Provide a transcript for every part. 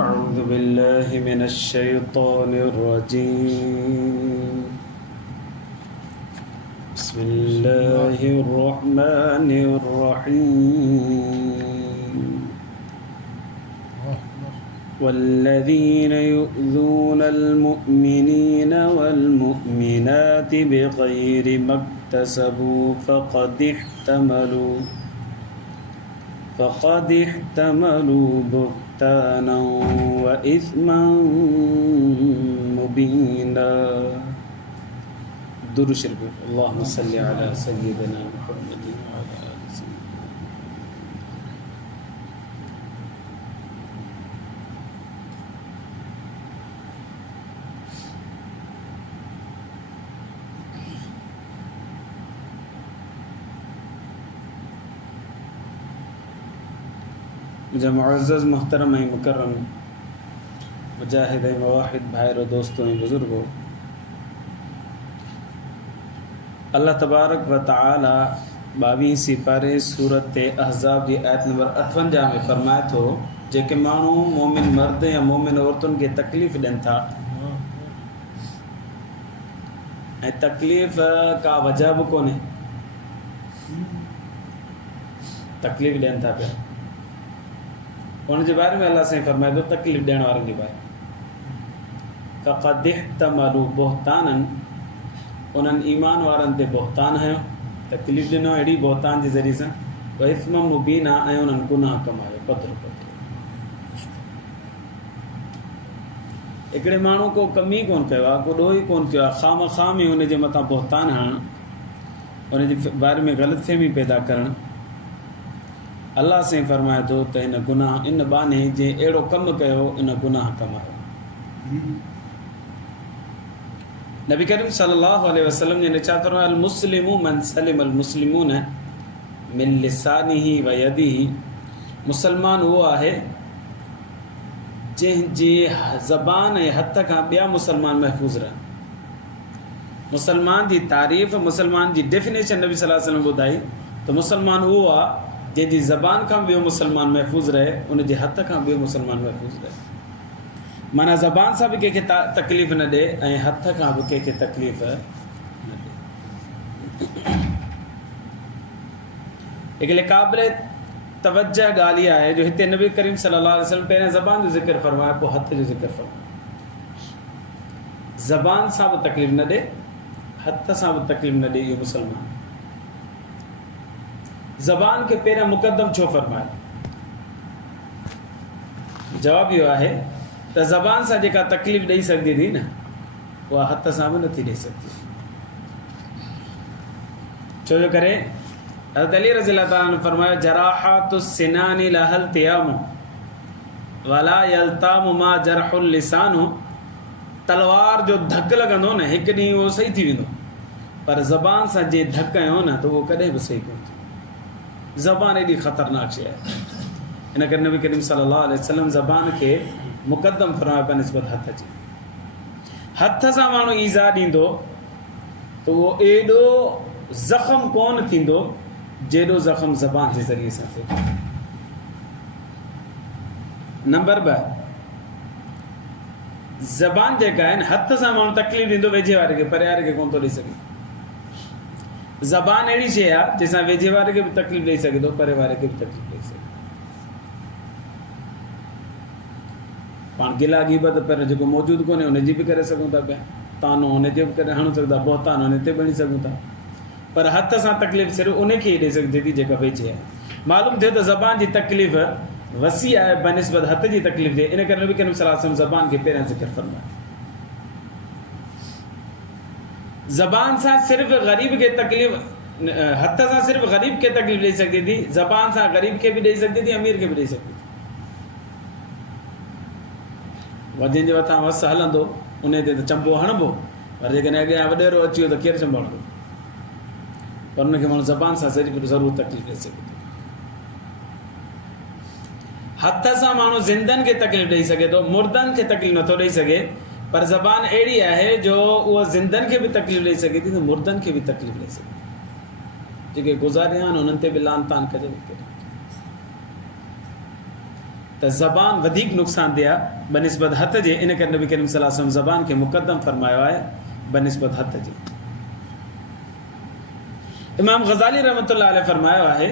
أعوذ بالله من الشيطان الرجيم. بسم الله الرحمن الرحيم. والذين يؤذون المؤمنين والمؤمنات بغير ما اكتسبوا فقد احتملوا بهتانا وإثما مبينا. درود شريف. اللهم صل على سيدنا محمد وعلى آل سيدنا. मुझे मुअज़्ज़ज़ मुहतरम मुकर्रम मुजाहिद मवाहिद भाइयों दोस्तों बुज़ुर्गों, अल्लाह तबारक व तआला 22 सिपारे सूरत अहज़ाब की आयत नंबर 58 में फरमाए थो जेके मानू मोमिन मर्द या मोमिन औरतुन के तकलीफ़ ॾियनि था ऐं तकलीफ़ का वजह भी कोन्हे, तकलीफ़ ॾियनि था पिया उनके बारे में अल्लाह से फरमाए थो तकलीफ़ ॾियण वारनि जे बारे फ़क़द इह्तमलू बोहतानन, उन्हनि ईमान वारनि ते बोहतान हयो, तकलीफ़ ॾिनो अहिड़ी बोहतान जे ज़रिए सां, व इस्म मुबीना ऐं उन्हनि गुनाह कमायो पधरो पधरो। हिकिड़े माण्हू को कमी कोन कयो आहे, को ॾोह ई कोन कयो आहे, ख़ाम ख़ाम ई हुनजे मथां बोहतान हणणु, उनजे बारे में ग़लतफ़हमी पैदा करणु। अल्लाह से फरमाए थो त इन गुनाह इन बाने जे अहिड़ो कमु कयो इन गुनाह कमायो। नबी करीम सल्लल्लाहु अलैहि वसल्लम ने छा फरमायो, अल मुस्लिमु मन सलिम अल मुस्लिमून मिन लिसानिही व यदिही, मुसलमान वो आहे जंहिंजी ज़बान ऐं हथ खां ॿिया मुसलमान महफ़ूज़ रहनि। मुसलमान जी तारीफ़, मुसलमान जी डेफिनेशन नबी सल्लल्लाहु अलैहि वसल्लम ॿुधाई त मुसलमान उहो आहे जंहिंजी ज़बान खां ॿियो मुसलमान महफ़ूज़ रहे, उनजे हथ खां ॿियो मुसलमान महफ़ूज़ रहे। माना ज़बान सां बि कंहिंखे तकलीफ़ न ॾे ऐं हथ खां बि कंहिंखे तकलीफ़ न ॾे। हिकिड़े क़ाबिल तवज्जह ॻाल्हि इहा आहे जो हिते नबी करीम सल्लल्लाहु अलैहि वसल्लम पहिरियों ज़बान जो ज़िक्र फरमाए, पोइ हथ जो ज़िक्र फरमाए। ज़बान सां बि तकलीफ़ न ॾे, हथ सां बि तकलीफ़ न ॾे, इहो मुसलमान। ज़बान के पहिरियां मुक़दम छो फरमाए? जवाब इहो आहे त ज़बान सां जेका तकलीफ़ ॾेई सघंदी थी न, उहा हथ सां बि नथी ॾेई सघंदी। छो जो करे हज़रत अली रज़ियल्लाहु ताला ने फरमायो, जराहातु सिनानी लहल तियामु वला यल्तामु मा जरहुल लिसानु, तलवार जो धक लॻंदो न हिकु ॾींहुं उहो सही थी वेंदो, पर ज़बान सां जे धक आयो न त उहो कॾहिं बि सही कोन थींदो। ज़बान एॾी ख़तरनाक शइ आहे, इन करे नबी करीम सल्लल्लाहु अलैहि वसल्लम ज़बान खे मुक़दम फरमाए बनिस्बत हथ जी। हथ सां माण्हू ईज़ा ॾींदो त उहो एॾो ज़ख़्म कोन थींदो जेॾो ज़ख़्म ज़बान जे ज़रिए सां थिए। नंबर 2, ज़बान जेका आहे न, हथ सां माण्हू तकलीफ़ ॾींदो वेझे वारे खे, परे वारे खे कोन थो ॾेई सघे। ज़बान अहिड़ी शइ आहे जंहिंसां वेझे वारे खे बि तकलीफ़ ॾेई सघे थो, परे वारे खे बि तकलीफ़ ॾेई सघे। पाण गिला ग़ीबत पर जेको मौजूदु कोन्हे उनजी बि करे सघूं था पिया, तानो हुनजे बि करे हणूं सघंदा, बोहतान हुन ते बणी सघूं था, पर हथ सां तकलीफ़ सिर्फ़ु उनखे ई ॾेई सघिजे थी जेका वेझे आहे। मालूम थियो त ज़बान जी तकलीफ़ वसी आहे बनिस्बत हथ जी तकलीफ़ जे, इन करे नबी करीम सल्लल्लाहु अलैहि वसल्लम ज़बान खे पहिरियां ज़िक्र फरमायो। ज़बान सां सिर्फ़ु ग़रीब खे तकलीफ़, हथ सां सिर्फ़ु ग़रीब खे तकलीफ़ ॾेई सघिजे थी, ज़बान सां ग़रीब खे बि ॾेई सघिजे थी, अमीर खे बि ॾेई सघिजे थी। जंहिंजे मथां वस हलंदो उन ते त चंबो हणबो, पर जेकॾहिं अॻियां वॾेरो अची वियो त केरु चंबो हणंदो? पर उनखे माण्हू ज़बान सां ज़रूरु तकलीफ़ ॾेई सघे थो। हथ सां माण्हू ज़िंदनि खे तकलीफ़ ॾेई सघे थो, मुर्दनि खे तकलीफ़ नथो ॾेई सघे, पर ज़बान अहिड़ी आहे जो उहा ज़िंदनि खे बि तकलीफ़ ॾेई सघे थी त मुर्दनि खे बि तकलीफ़ ॾेई सघे थी। जेके गुज़ारिया आहिनि उन्हनि ते बि लान तान कजे। त ज़बान वधीक नुक़सानदेह आहे बनिस्बत हथ जे. इन करे नबी करीम सल्लल्लाहु अलैहि वसल्लम ज़बान खे मुक़दम फरमायो आहे बनिस्बत हथ जे. इमाम ग़ज़ाली रहमतुल्लाह अलैह फरमायो आहे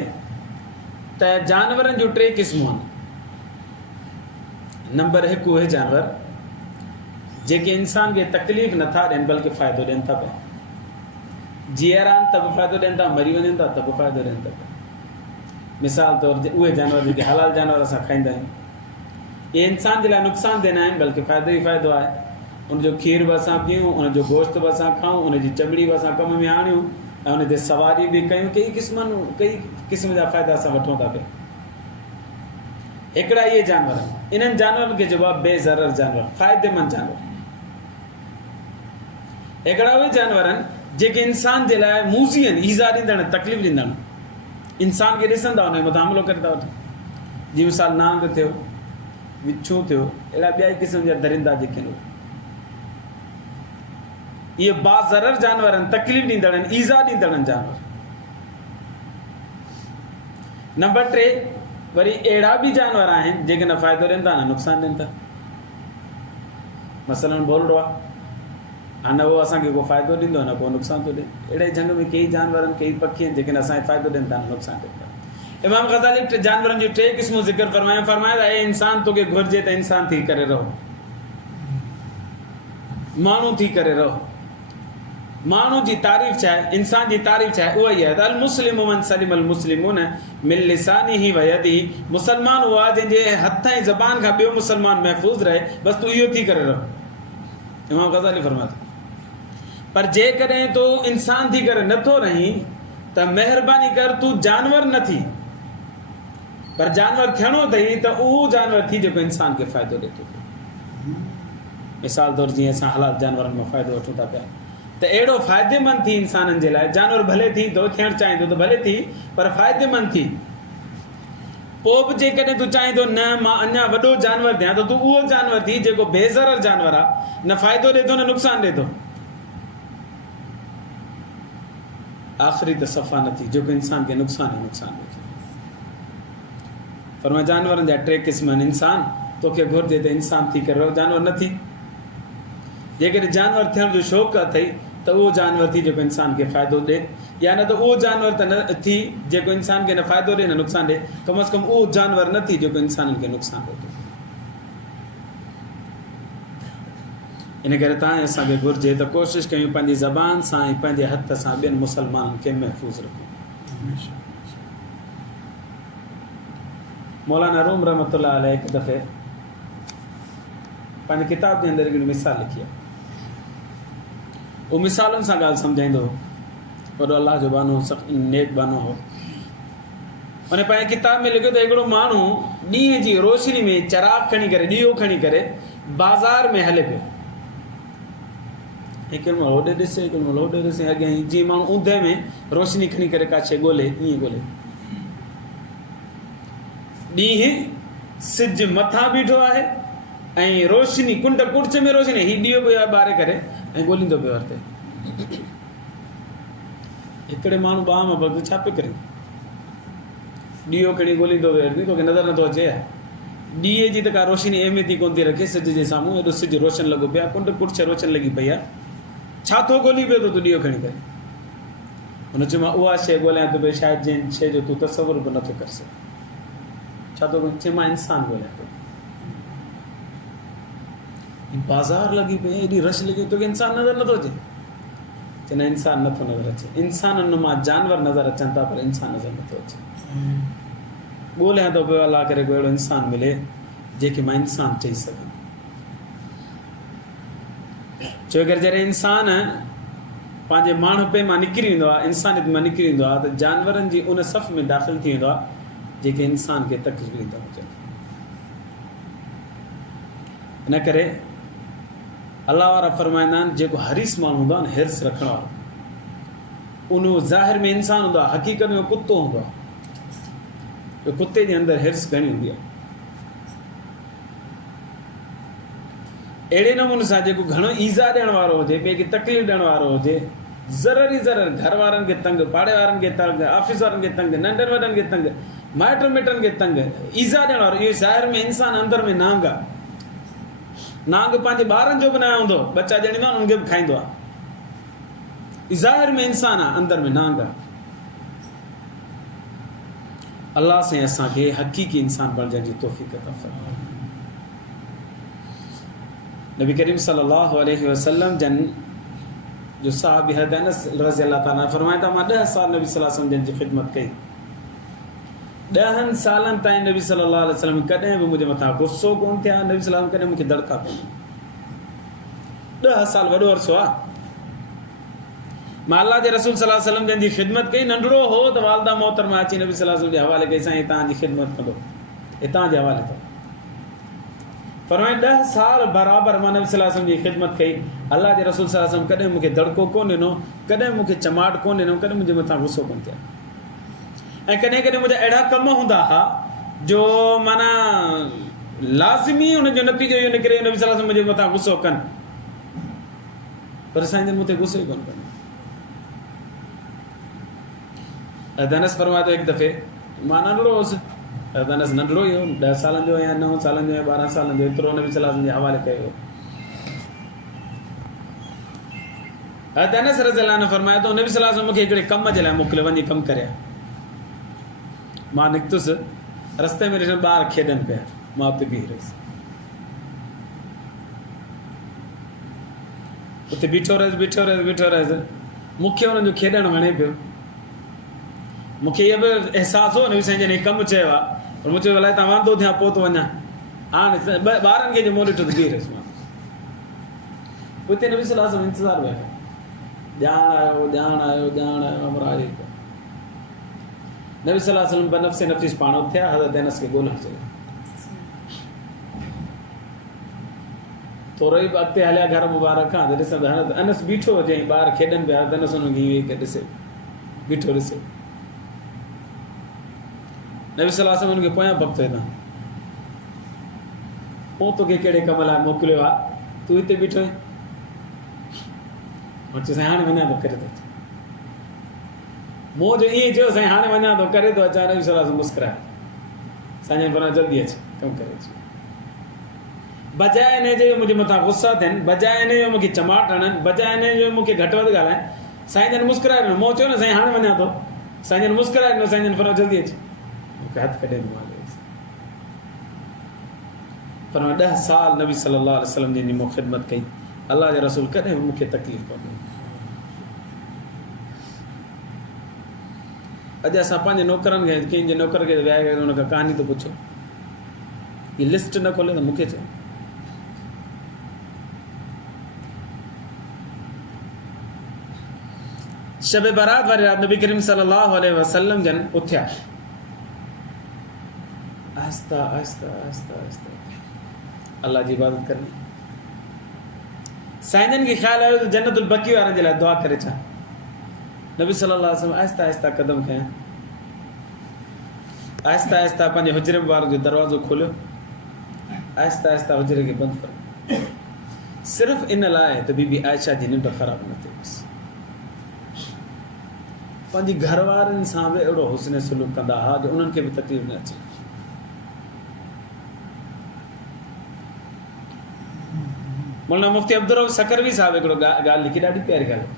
त जानवरनि जूं 3 क़िस्मूं आहिनि. नंबर 1 उहे जानवर जेके इंसान खे तकलीफ़ नथा ॾियनि बल्कि फ़ाइदो ॾियनि था पिया. जीअरा आहिनि त बि फ़ाइदो ॾियनि था, मरी वञनि था त बि फ़ाइदो ॾियनि था पिया. मिसाल तौर ते उहे जानवर जेके हलाल जानवर असां खाईंदा आहियूं, इहे इंसान जे लाइ नुक़सान देना आहिनि बल्कि फ़ाइदो ई फ़ाइदो आहे. उनजो खीर बि असां पीऊं, उनजो गोश्त बि असां खाऊं, उनजी चमड़ी बि असां कम में आणियूं ऐं उन ते सवारी बि कयूं. कई क़िस्म जा फ़ाइदा असां वठूं था पिया. हिकिड़ा इहे जानवर आहिनि. इन्हनि जानवरनि खे चइबो आहे बेज़रर जानवर, फ़ाइदेमंद जानवर. हिकिड़ा उहे जानवर आहिनि जेके इंसान जे लाइ मूज़ी आहिनि, ईज़ा ॾींदड़, तकलीफ़ ॾींदड़. इंसान खे ॾिसंदा उन जे मथां हमिलो करे था वठनि. जीअं मिसाल नांग थियो, विछूं थियो, अहिड़ा ॿिया ई क़िस्म जा दरिंदा जेके आहिनि इहे बाज़रर जानवर आहिनि, तकलीफ़ ॾींदड़ आहिनि, ईज़ा ॾींदड़ आहिनि जानवर. नंबर 3 वरी अहिड़ा बि जानवर आहिनि जेके न फ़ाइदो ॾियनि था न नुक़सानु ॾियनि था. मसलन बोलड़ो आहे, हा न उहो असांखे को फ़ाइदो ॾींदो न को नुक़सानु थो ॾिए. अहिड़े झंग में कई जानवर आहिनि, कई पखी आहिनि जेके न असांखे फ़ाइदो ॾियनि था न नुक़सानु ॾियनि था. इमाम ग़ज़ाली जानवरनि जूं 3 क़िस्मूं ज़िक्र फरमाया त ऐं इंसान तोखे घुरिजे त इंसान थी करे रहो, माण्हू थी करे रहो. माण्हू जी तारीफ़ छा आहे, इंसान जी तारीफ़ छा आहे, उहा ई आहे त अल मुस्लिम मन सलिम अल मुस्लिमून मिन लिसानिही व यदिही. मुसलमान उहो आहे जंहिंजे हथ ऐं ज़बान खां ॿियो मुसलमान महफ़ूज़ रहे, बसि तूं इहो थी करे रहो. इमाम ग़ज़ाली फरमायो. पर जेकॾहिं तूं इंसान थी करे नथो रहीं त महिरबानी कर तूं जानवर न थी, पर जानवर थियणो अथई त उहो जानवर थी जेको इंसान खे फ़ाइदो ॾिए थो. मिसाल तौरु जीअं असां हलाल जानवरनि मां फ़ाइदो वठूं था पिया त अहिड़ो फ़ाइदेमंद थी इंसाननि जे लाइ. जानवर भले थी थो थियणु चाहींदो त भले थी, पर फ़ाइदेमंद थी. पोइ बि जेकॾहिं तूं चाहींदो न मां अञा वॾो जानवर थियां त तूं उहो जानवर थी जेको बेज़रर जानवर आहे, न फ़ाइदो ॾिए थो न नुक़सानु ॾिए थो. आख़िरी त सफ़ा न थी जेको इंसान खे नुक़सानु ई नुक़सानु ॾिए थो. पर मां जानवरनि जा 3 क़िस्म आहिनि. इंसान तोखे घुरिजे त इंसान थी करे रहो, जानवर न थी. जेकॾहिं जानवर थियण जो शौक़ु अथई त उहो जानवर थी जेको इंसान खे फ़ाइदो ॾिए, या न त उहो जानवर त न थी जेको इंसान खे न फ़ाइदो ॾिए न नुक़सानु ॾिए. कम अज़ कम उहो जानवर न थी जेको इंसाननि खे नुक़सानु ॾिए थो. इन करे तव्हां असांखे घुरिजे त कोशिशि कयूं पंहिंजी ज़बान सां ऐं पंहिंजे हथ सां ॿियनि मुसलमाननि खे महफ़ूज़ रखूं. मौलाना रूम रहमतुल्लाह अलैह हिकु दफ़े पंहिंजी किताब जे अंदरि हिकिड़ी मिसाल लिखी आहे. उहो मिसालुनि सां ॻाल्हि सम्झाईंदो हो. वॾो अलाह जो बानो हो, नेक बानो हो. उन पंहिंजी किताब में लिखियो त हिकिड़ो माण्हू ॾींहं जी रोशनी में चिराग खणी करे, ॾीओ खणी करे बाज़ार में हले पियो. हिकु महिल होॾे ॾिसे, हिकु महिल होॾे ॾिसे, अॻियां जीअं माण्हू ऊंदहि में रोशनी खणी करे का शइ ॻोल्हे, ईअं ॻोल्हे. ॾींहुं सिज मथां बीठो आहे ऐं रोशनी कुंड कुर्च में रोशनी, हीउ ॾीओ पियो आहे ॿारे करे ऐं ॻोल्हींदो पियो हर ते. हिकिड़े माण्हू ॿाह मां बग़ छा पियो करे, ॾीओ खणी ॻोल्हींदो पियो, तोखे नज़र नथो अचे. ॾीए जी त का रोशनी अहमियत ई कोन थी रखे. सिज जे साम्हूं एॾो सिज रोशन लॻो पियो आहे, कुंड कुर्च रोशन लॻी पई आहे. छा थो ॻोल्ही पियो त तूं ॾीओ खणी करे? हुन चयो मां उहा शइ ॻोल्हियां थो पियो शायदि जंहिं शइ जो तूं तसवुर बि नथो करे सघे. छा थो चए? मां इंसान ॻोल्हियां थो. बाज़ार लॻी पई, एॾी रश लॻी, तोखे इंसान नज़र नथो अचे? चए न इंसान नथो नज़र अचे. इंसाननि मां जानवर नज़र अचनि था पर इंसान नज़र नथो अचे. ॻोल्हियां थो पियो अलाह करे कोई अहिड़ो इंसान मिले जंहिंखे मां इंसान चई सघां. छो करे जॾहिं इंसान पंहिंजे माण्हूपे मां निकिरी वेंदो आहे, इंसानियत मां निकिरी वेंदो आहे, त जानवरनि जी उन सफ़ में दाख़िल थी वेंदो आहे जेके इंसान खे तकलीफ़ ॾींदा हुजनि. इन करे अलाह वारा फरमाईंदा आहिनि जेको हरीस माण्हू हूंदो आहे न, हिर्स रखण वारो, उन ज़ाहिर में इंसान हूंदो आहे, हक़ीक़त में कुतो हूंदो आहे. कुते जे अंदरि हिर्स घणी हूंदी आहे. अहिड़े नमूने सां जेको घणो ईज़ा ॾियण वारो हुजे, ॿिए खे तकलीफ़ ॾियण वारो हुजे, ज़रर ई ज़रर घर वारनि खे तंग, पाड़े वारनि खे तंग, ऑफिस वारनि खे तंग, नंढनि वॾनि खे तंग, माइट मिटन के तंग ईज़ा ॾियण वारो। इहो ज़ाहिर में इंसान अंदर में नांग आहे। नांग पंहिंजे ॿारनि जो बि न हूंदो, बच्चा ॼणींदो आहे उनखे बि खाईंदो आहे। ज़ाहिर में इंसान आहे, अंदर में नांग आहे। अल्लाह से असांखे हक़ीक़ी इंसान बणजण जी तौफ़ीक़ अता फ़रमाए। नबी करीम सल्लल्लाहु अलैहि वसल्लम जन जो साहबी हज़रत अनस रज़ी अल्लाह ताला फरमाए था, मां 10 साल नबी सल्लल्लाहु अलैहि वसल्लम जन जी ख़िदमत कई। 10 सालनि ताईं नबी सल्लल्लाहु अलैहि वसल्लम कॾहिं बि मुंहिंजे मथां गुस्सो कोन थिया। नबी सल्लल्लाहु अलैहि वसल्लम कॾहिं मूंखे दड़का कोन। 10 साल वॾो अरसो आहे। मां अल्लाह जे रसूल सल्लल्लाहु अलैहि वसल्लम जन जी ख़िदमत कई। नंढड़ो हो त वालदा मोहतरमा अची नबी सल्लल्लाहु अलैहि वसल्लम जे हवाले कई, साईं तव्हांजी ख़िदमत कंदो, हे तव्हांजे हवाले अथव। फरमाए 10 साल बराबरि मां नबी सल्लल्लाहु अलैहि वसल्लम जी ख़िदमत कई। अल्लाह जे रसूल सल्लल्लाहु अलैहि वसल्लम कॾहिं मूंखे दड़को कोन ॾिनो, कॾहिं मूंखे चमाट कोन ॾिनो, कॾहिं मुंहिंजे मथां गुस्सो कोन थिया। ऐं कॾहिं कॾहिं मुंहिंजा अहिड़ा कम हूंदा हुआ जो माना लाज़िमी हुनजो नतीजो इहो निकिरे नबी सल्लल्लाहु अलैहि वसल्लम मुंहिंजे मथां गुस्सो कनि, पर साईं जन मूं ते गुस्सो ई कोन कनि। अनस फरमाए थो, हिकु दफ़े मां नंढड़ो हुउसि, अनस नंढड़ो ई हो, 10 सालनि जो या 9 सालनि जो या 12 सालनि जो, एतिरो नबी सल्लल्लाहु अलैहि वसल्लम जे हवाले कयो। अनस रज़ी अल्लाह अन्हु फरमाए थो, नबी सल्लल्लाहु अलैहि वसल्लम मूंखे हिकिड़े कम जे लाइ मोकिलियो, वञी कमु करे। मां निकितुसि, रस्ते में ॾिठमि ॿार खेॾनि पिया, मां उते बीह रहियुसि। उते बीठो रहियुसि। मूंखे हुननि जो खेॾणु वणे पियो। मूंखे इहो बि अहसासु हो नबी साईं जन हे कमु चयो आहे, पर मूं चयो अलाए तव्हां वांदो थियां पोइ थो वञा। हाणे ॿारनि खे जो मूं ॾिठो त बीह रहियुसि मां। उते नबी सल्लल्लाहु अलैहि वसल्लम इंतज़ारु वेठा, ॼाण आयो अमर आहे। नबी सल्लल्लाहु अलैहि वसल्लम बनफ़्से नफ़ीस पाण उथिया, हज़रत अनस खे ॻोल्हणु चयो। थोरो ई अॻिते हलिया घर मुबारक खां, त ॾिसां त हज़रत अनस बीठो हुजे, ॿार खेॾनि पिया, हज़रत अनस हुनखे ईअं ॾिसे, बीठो ॾिसे। नबी सल्लल्लाहु अलैहि वसल्लम हुनखे पोयां भॻतो हितां, पोइ तोखे कहिड़े कम लाइ मोकिलियो आहे, तूं हिते बीठो आहीं? चयो साईं हाणे वञा थो, करे थो अचां। मूं जो ईअं चयो, साईं हाणे वञा थो, करे थो अचां। नबी सल्लल्लाहु अलैहि वसल्लम मुस्कुराए, साईं जन फरमायो जल्दी अच, कमु करे अच। बजाए इन जे मुंहिंजे मथां गुस्सा थियनि, बजाए इन जो मूंखे चमाट हणनि, बजाए इन जो मूंखे घटि वधि ॻाल्हाइनि, साईं जन मुस्कुराए ॾिनो। मूं चयो न साईं हाणे वञा थो, साईं जन मुस्कुराए ॾिनो। साईं जन फरमायो जल्दी अच, मूंखे हथु कढे ॾिनो। पर मां 10 साल नबी सल्लल्लाहु अलैहि वसल्लम जी मूं ख़िदमत कई। अल्लाह जे रसूल कॾहिं बि मूंखे तकलीफ़ कोन ॾिनी। अॼु असां पंहिंजे नौकरनि खे, कंहिंजे नौकर खे विहाए करे हुन खां कहानी थो पुछो, हीअ लिस्ट न खोले त मूंखे चए। शब बारात वारी राति नबी करीम सल्लल्लाहु अलैहि वसल्लम जन उथिया, आहिस्ता आहिस्ता अल्लाह जी इबादत करनी। साईं जन खे ख़्यालु आयो त जन्नतुल बकी वारनि जे लाइ दुआ करे अचां। नबी सल्लल्लाहु अलैहि वसल्लम आहिस्ता आहिस्ता कदम खयां, आहिस्ता आहिस्ता पंहिंजे हुजरे मुबारक जो दरवाज़ो खोलियो, आहिस्ता आहिस्ता हुजरे खे बंदि कयो, सिर्फ़ु इन लाइ त बीबी आयशा जी निंड ख़राबु न थिए। बसि पंहिंजी घर वारनि सां बि अहिड़ो हुस्न सलूक कंदा हुआ जो उन्हनि खे बि तकलीफ़ न अचे। मौलाना मुफ्ती अब्दुल रऊफ़ सकरवी साहब हिकिड़ो ॻाल्हि लिखी, ॾाढी प्यारी ॻाल्हि।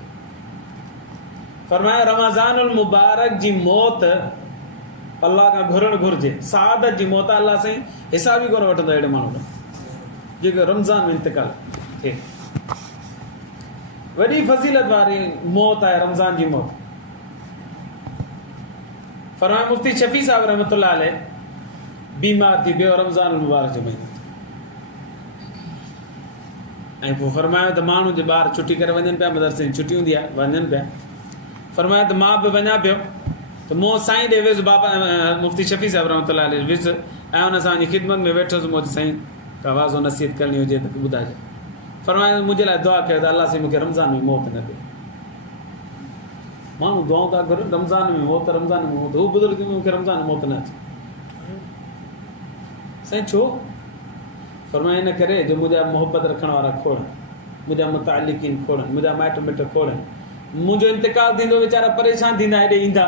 फरमाया रमज़ानुल मुबारक जी मौत अल्लाह खां घुरणु घुरिजे। सआदत जी मौत अल्लाह साईं हिसाब ई कोन वठंदो अहिड़े माण्हू खां जेको रमज़ान में इंतकाल थिए। वॾी फज़ीलत वारी मौत आहे रमज़ान जी मौत। फरमाया मुफ्ती शफ़ी साहब रहमतुल्लाह अलैह बीमार थी वियो रमज़ान मुबारक जो महीनो, ऐं पोइ फरमायो त माण्हू जे ॿार छुटी करे वञनि पिया, मदरसे जी छुटी हूंदी आहे, वञनि पिया। फरमाया त मां बि वञा पियो त मूं साईं ॾे वियुसि, बाबा मुफ्ती शफ़ी साहब रहमतुल्लाह अलैह वियुसि, ऐं हुन सां ख़िदमत में वेठुसि। मूं साईं का वाज़ो नसीहत करणी हुजे त ॿुधाइजे। फरमाया मुंहिंजे लाइ दुआ कयो त अल्लाह साईं मूंखे रमज़ान में मौत न ॾे। माण्हू दुआऊं था घुरनि, रमज़ान में मौत, रमज़ान में मौत। हू बुज़ुर्ग मूंखे रमज़ान में मौत न अचे। साईं छो? फरमाया इन करे जो मुंहिंजा मोहबत रखण वारा खोड़नि, मुंहिंजा मुतालिकीन खोड़नि, मुंहिंजा माइट मिट खोड़नि। मुंहिंजो इंतकाल थींदो वीचारा परेशान थींदा, हेॾे ईंदा,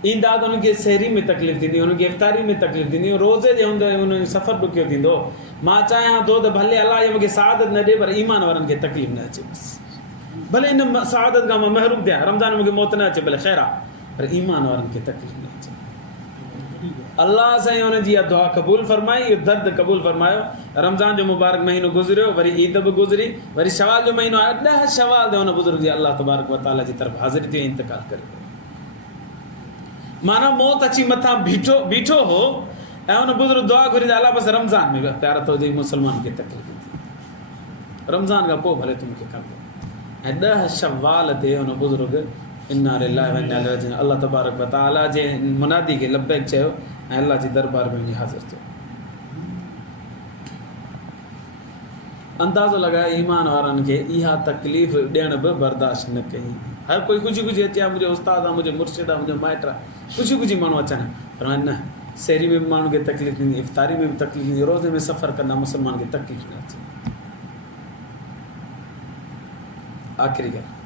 ईंदा त उनखे सहरी में तकलीफ़ थींदी, उनखे इफ़्तारी में तकलीफ़ थींदी, रोज़े जे हूंदे उन सफ़र ॾुखियो थींदो। मां चाहियां थो त भले अलाह मूंखे सआदत न ॾिए, पर ईमान वारनि खे तकलीफ़ न अचे बसि। भले इन सआदत खां मां महरूम थियां, रमज़ान मूंखे मौत न अचे, भले ख़ैर आहे, पर ईमान वारनि खे तकलीफ़ न अचे। अल्लाह साईं हुनजी इहा दुआ क़बूल फरमाई, इहो दर्द क़बूल फरमायो। रमज़ान जो मुबारक महीनो गुज़रियो, वरी ईद बि गुज़री, वरी शवाल जो महीनो आयो। 10 शवाल ते हुन बुज़ुर्ग जी अल्लाह तबारक व तआला जी तरफ़ हाज़िरी थी, इंतकाल करे माना मौत अची मथां बीठो हो ऐं हुन बुज़ुर्ग दुआ घुरी त अल्लाह बसि रमज़ान में प्यार तो हुजे, मुसलमान खे तकलीफ़ थी, रमज़ान खां पोइ भले तूं मूंखे कंदो। ऐं 10 शवाल ते हुन बुज़ुर्ग इन्ना लिल्लाहि व इन्ना इलैहि राजिऊन अल्लाह तबारक व तआला जे मुनादी खे लब्बैक चयो ऐं अल्लाह जी दरबार में वञी हाज़िर थियो। अंदाज़ो लॻाए ईमान वारनि खे इहा तकलीफ़ ॾियण बि बर्दाश्त न कई। हर कोई कुझु कुझु अचे, मुंहिंजो उस्ताद आहे, मुंहिंजो मुर्शिद आहे, मुंहिंजो माइट आहे, कुझु कुझु माण्हू अचनि, पर न, सहरी में बि माण्हू खे तकलीफ़ थींदी, इफ़्तारी में बि तकलीफ़ थींदी, रोज़े में सफ़र कंदा मुस्लमान खे तकलीफ़ न अचे। आख़िरी ॻाल्हि,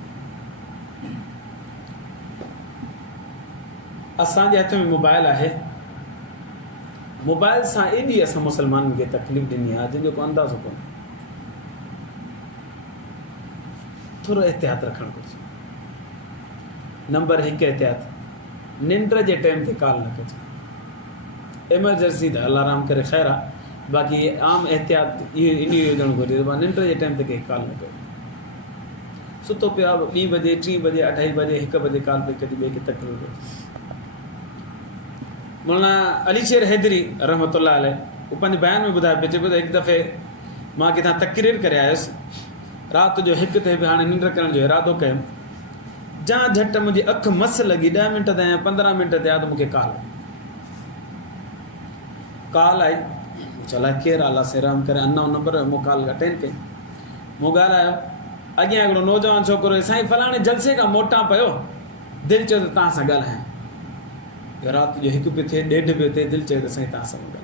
असांजे हथ में मोबाइल आहे, मोबाइल सां एॾी असां मुस्लमाननि खे तकलीफ़ ॾिनी आहे जंहिंजो को अंदाज़ो कोन्हे। थोरो एहतियात रखणु घुरिजे। नंबर 1 एहतियात, निंड जे टाइम ते कॉल न कजे। एमरजेंसी त अलार्म करे ख़ैर आहे, बाक़ी आम एहतियात इहो हुजणु घुरिजे त निंड जे टाइम ते कंहिं कॉल न कयो। सुतो पियो आहे 2 बजे 3 बजे 2:30 बजे 1 बजे कॉल पई कॾहिं ॿिए खे तकलीफ़ ॾिए। मौलाना अली शेर हैदरी रहमतुल्लाह अलैह उहो पंहिंजे बयान में ॿुधाए पियो, चए हिकु दफ़े मां किथां तकरीर करे आयुसि, राति जो 1 ते बि हाणे निंड करण जो इरादो कयुमि, जा झटि मुंहिंजी अखि मस लॻी, 10 मिंट ते या 15 मिंट ते आहे त मूंखे कॉल आई। चला केरु अलाह से रहम करे, अननोन नंबर मूं कॉल अटेंड कई, मूं ॻाल्हायो। अॻियां हिकिड़ो नौजवान छोकिरो, साईं फलाणे जलसे खां मोटां पियो, दिलि चयो त तव्हां सां ॻाल्हायां। राति जो 1 पियो थिए, 1:30 पियो थिए, दिलि चयो त साईं तव्हां सां ॻाल्हायां।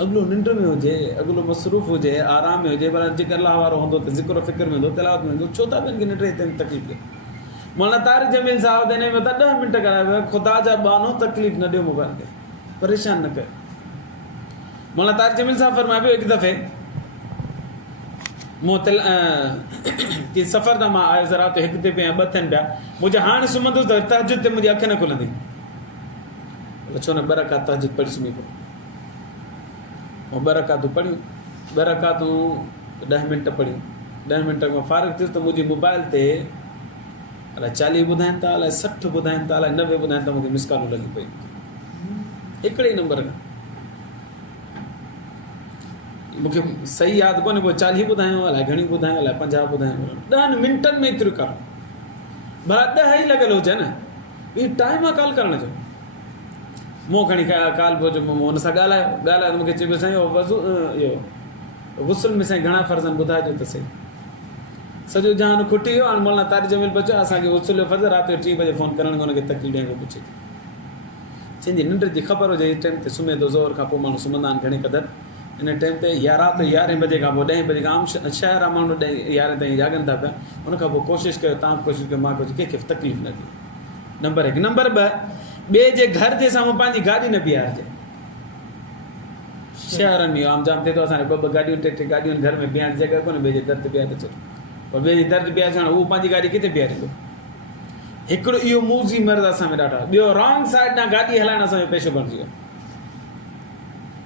अॻिलो निंड में हुजे, अॻिलो मसरूफ़ हुजे, आराम में हुजे, पर जेकर अलाह वारो हूंदो त ज़िक्र फ़िक्र में हूंदो, तिलावत में हूंदो, छो था ॿियनि खे निंड ते तकलीफ़ ॾिए। मौलाना तारिक जमील साहिब हिन में त 10 मिंट ॻाल्हायो, ख़ुदा जा बानो तकलीफ़ न ॾियो मोबाइल खे, परेशान न कयो। मौलाना तारिक जमील साहिब फरमाए पियो, हिकु दफ़े मूं की सफ़र तां मां आयुसि, राति 1 ते पिया 2 थियनि पिया, मुंहिंजे हाणे सुम्हंदुसि त तहजुद ते मुंहिंजी अखि न खुलंदी, छो न 2 रकात तहजुद पढ़ी सुम्ही पियो। ऐं 2 रकातूं पढ़ियूं, 2 रकातूं 10 मिंट पढ़ियूं, 10 मिंट में फारिग थियुसि त मुंहिंजी मोबाइल ते अलाए 40 ॿुधाइनि था, अलाए 60 ॿुधाइनि था, अलाए 90 ॿुधाइनि था, मूंखे मिस कॉलूं लॻी पई हिकिड़े ई नंबर खां। मूंखे सही यादि कोन्हे, पोइ 40 ॿुधायूं, अलाए घणी ॿुधायूं, अलाए 50 ॿुधायूं, 10 मिंटनि में एतिरो करणु, भला 10 ई लॻियल हुजे न, इहो टाइम आहे कॉल करण जो। मूं खणी कॉल पियो, मूं हुन सां ॻाल्हायो त मूंखे चइबो साईं इहो गुस्ल में साईं घणा फ़र्ज़ आहिनि ॿुधाइजो त सही। सॼो जहान खुटी वियो, हाणे मौलाना तारिक जमील बचो, असांखे गुस्ल जो फ़र्ज़ु राति जो 3 बजे फ़ोन करण खां हुनखे तकलीफ़ ॾियण खां पुछे, जंहिंजी निंड जी ख़बर हुजे टाइम ते सुम्हे थो, ज़ोर खां पोइ माण्हू सुम्हंदा आहिनि घणी क़दुरु इन टाइम ते, या राति 11 बजे खां पोइ 10 बजे खां आम शहर आहे माण्हू 11 ताईं जाॻनि था पिया, उनखां पोइ कोशिशि कयो, तव्हां कोशिशि कयो, मां कोशिशि, कंहिंखे तकलीफ़ न थिए। नंबर 1। नंबर 2, ॿिए जे घर जे साम्हूं पंहिंजी गाॾी न बीहारजे। शहरनि में आम जाम थिए थो, असांखे 2 गाॾियूं 3 गाॾियूं घर में बीहारण जी जॻह कोन्हे, ॿिए जे दर ते बीहारे छॾो, पर ॿिए जे दर ते बीहारे छॾणु, उहो पंहिंजी गाॾी किथे बीहारींदो। हिकिड़ो इहो मूज़ी मर्द असां में ॾाढा, ॿियो रॉन्ग साइड ॾांहुं गाॾी हलाइण असांजो पेशो बणिजी वियो।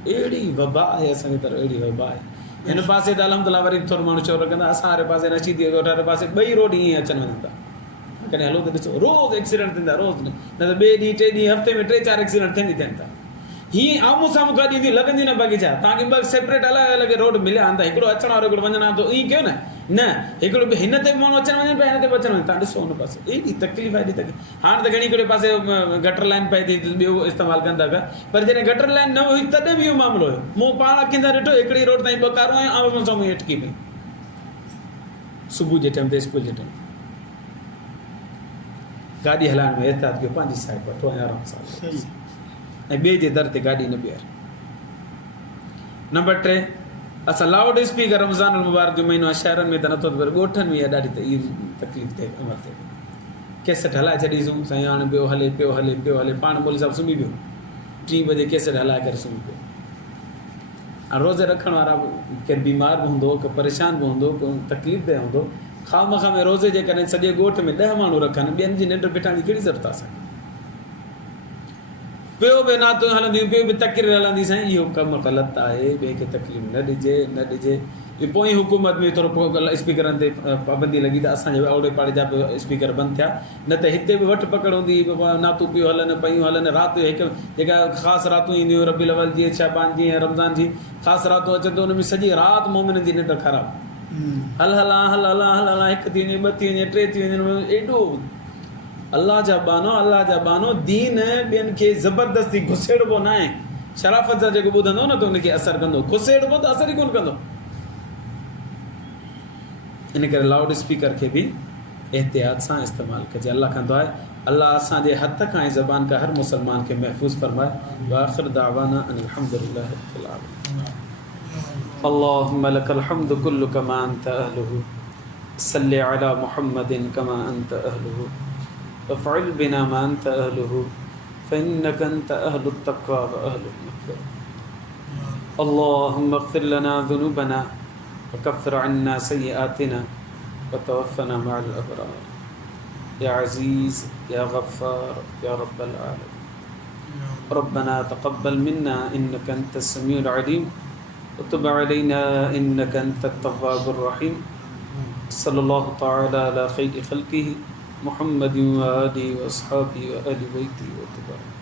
अहिड़ी वबा आहे असांजी तरफ़, अहिड़ी वबा आहे। हिन पासे त अलहमदिल्ला वरी थोरो माण्हू चओ रखंदा, असां वारे पासे न अची थी वारे पासे 2 रोड ईअं अचनि वञनि था, कॾहिं हलो त ॾिसो रोज़ एक्सीडेंट थींदा, रोज़ न त 2 ॾींहं 3 ॾींहं हफ़्ते में 3-4 एक्सीडेंट थियनि था। हीअं आम्हूं साम्हूं गाॾी ईंदी लॻंदी न, बाक़ी छा तव्हांखे 2 सेपरेट अलॻि अलॻि रोड मिलिया आहिनि, हिकिड़ो अचण वारो हिकिड़ो वञण वारो, ईअं कयो न हिकिड़ो बि हिन ते माण्हू अचनि वञनि पिया, हिन ते बि अचनि वञनि, तव्हां ॾिसो हुन पासे एॾी तकलीफ़ आहे, एॾी तकलीफ़। हाणे त घणी हिकिड़े पासे गटर लाइन पए थी, ॿियो इस्तेमालु कनि था पिया, पर जॾहिं गटर लाइन न हुई तॾहिं बि इहो मामिलो हुयो। मूं पाण अखियुनि सां ॾिठो, हिकिड़ी रोड ताईं 2 कारूं आहियूं, आम्हूं साम्हूं अटकी पई, सुबुह जे टाइम ते, स्कूल जे टाइम। गाॾी हलाइण में एहतियात कयो, पंहिंजी साइड वठो ऐं आराम सां, ऐं ॿिए जे दर ते गाॾी न बीहार। नंबर 3, असां लाउड स्पीकर, रमज़ान मुबारक जो महीनो आहे, शहरनि में त नथो थिए, पर ॻोठनि में ॾाढी इहा तकलीफ़ थिए, अमल थिए। कैसेट हलाए छॾीसूं साईं हाणे पियो हले पियो हले पियो हले पाण मौलवी साहिबु सुम्ही पियो 3 बजे कैसेट हलाए करे सुम्ही पियो। हाणे रोज़े रखण वारा केरु बीमार बि हूंदो के परेशान बि हूंदो को तकलीफ़ ते हूंदो खामखा में रोज़े जे करे सॼे ॻोठ में 10 माण्हू रखनि ॿियनि जी निंड फिटण जी कहिड़ी ज़रूरत आहे असांखे। पियो बि नातूं हलंदियूं पियो बि तकरीर हलंदी साईं इहो कमु ग़लति आहे ॿिए खे तकलीफ़ न ॾिजे पोइ हुकूमत में थोरो स्पीकरनि ते पाबंदी लॻी त असांजे ओड़े पाड़े जा बि स्पीकर बंदि थिया न त हिते बि वठि पकड़ हूंदी नातूं पियूं हलनि पयूं हलनि राति जो हिकु जेका ख़ासि रातूं ईंदियूं रबी अवल जी शाबान जी ऐं रमज़ान जी ख़ासि रातूं अचनि त उन में सॼी राति मोमिननि जी निंड ख़राबु हल हलां हल हलां हल हलां 1 थी वञे 2 थी वञे 3 थी वञे एॾो अल्लाह जा बानो दीन ॿियनि खे ज़बरदस्ती घुसेड़बो न आहे शराफ़त सां जेको ॿुधंदो न त उनखे असरु कंदो घुसेड़बो त असरु ई कोन कंदो। इन करे लाउड स्पीकर खे बि एहतियात सां इस्तेमालु कजे। अल्लाह कंदो आहे अल्लाह असांजे हथ खां ऐं ज़बान खां हर मुसलमान खे महफ़ूज़ फरमाए। व आख़िर दावाना अनिल हम्दुलिल्लाहि रब्बिल आलमीन। अल्लाहुम्मा लकल हम्दु कुल्लु कमा अंत अहलुहु सल्लि अला मुहम्मदिन कमा अंत अहलुहु वफ़अल बिना मा अंत अहलुहु फ़इन्नका अंत अहलुत तक़वा व अहलुल मग़फ़िरह। अल्लाहुम्मा इग़फ़िर लना ज़ुनूबना वकफ़िर अन्ना सय्यिआतिना वतवफ़्फ़ना मअल अबरार या अज़ीज़ या गफ़्फ़ार या रब्बल आलमीन। रब्बना तक़ब्बल मिन्ना इन्नका अंतस समीउल अलीम वतुब अलैना इन्नका अंतत तव्वाबुर रहीम। सल्लल्लाहु तआला अला खैरि ख़ल्क़िही मुहम्मदिन व आलिहि व अस्हाबिही व अहलि बैतिही व तबारक।